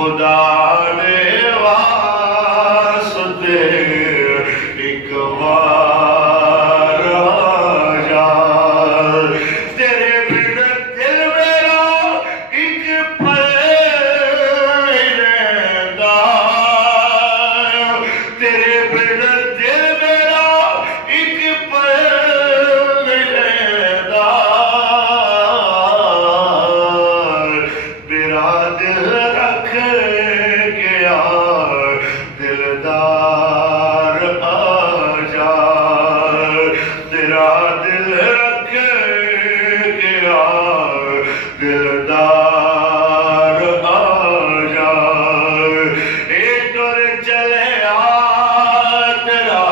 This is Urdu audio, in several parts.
خدا نے واسطے ایک بار آ جا تیرے بنا دل میرا ایک پل نہیں رہتا تیرے بنا دل میرا ایک پل نہیں رہتا میرا دل رکھ گیا دلدار آ جا تیرا دل رکھ گیا دلدار آ جا ایک دور چلے آ تیرا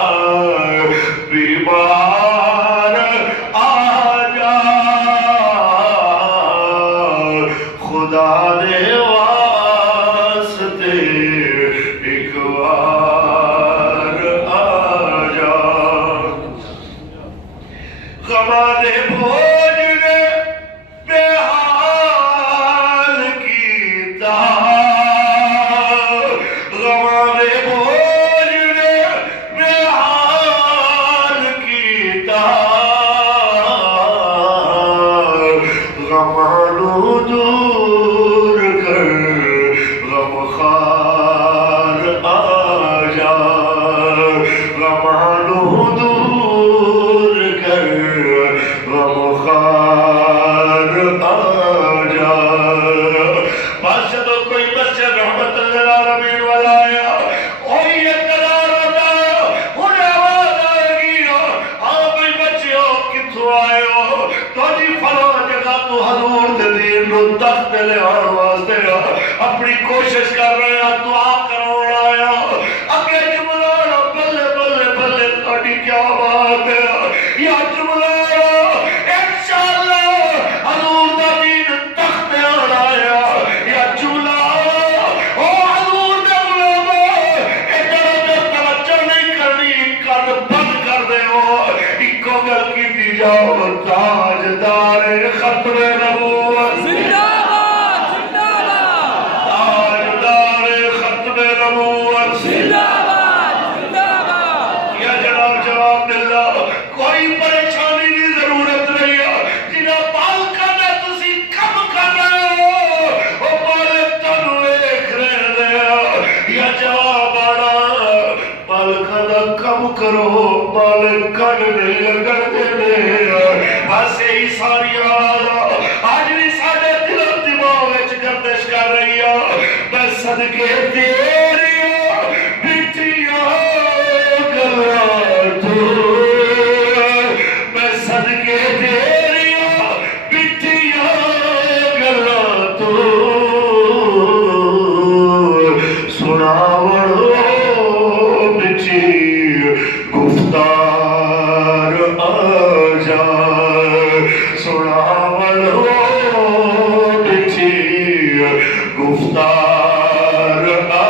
بیمار آ جا خدا دے واسطے ایک بار آ جا غماں دے بوجھ نے بے حال کیتا غماں دے بوجھ نے بے حال کیتا غماں نو دور کر غم خار آ جا غماں نو دور کر غم خار آ جا بس جدو کوئی مسجد رحمت للعالمین والا آیا وہی اقتدار ہوتا انہیں آواز آئے گی ہاں بھائی بچے ہو کتھوں آئے ہو تو جی فلاں جگہ تو حضور دے دین نو تخت لے آن واسطے اپنی کوشش کر رہے ہیں دعا کراؤن آیا اگے جملہ بلے بلے بلے تھوڑی کیا بات ہے یا جملہ انشاءاللہ حضور دا دین تخت آن آیا یا جملہ او حضور دے علماء ادھر ادھر توجہ نہیں کرنی کن بند کر دے ہو ایکو گل کی جاؤ تاجدار ختم نبوت تاجدار ختم نبوت یا جناب جواب دلہ کوئی پریشانی کی ضرورت نہیں ہے جنہاں پال کرنا تسی کم کر رہے ہو وہ پالک تنو ایک رہ دے یا جواب آنا پالک دا کم کرو پالک کن نہیں لگن دے بس یہی ساری آواز آج بھی سارے دل و دماغ وچ گردش کر رہی ہے میں صدقے تیریاں بٹیاں گلاں تو میں صدقے تیریاں بٹیاں گلاں تو سناوڑو بچی گفتار آ جا سناوڑو بچی گفتار آ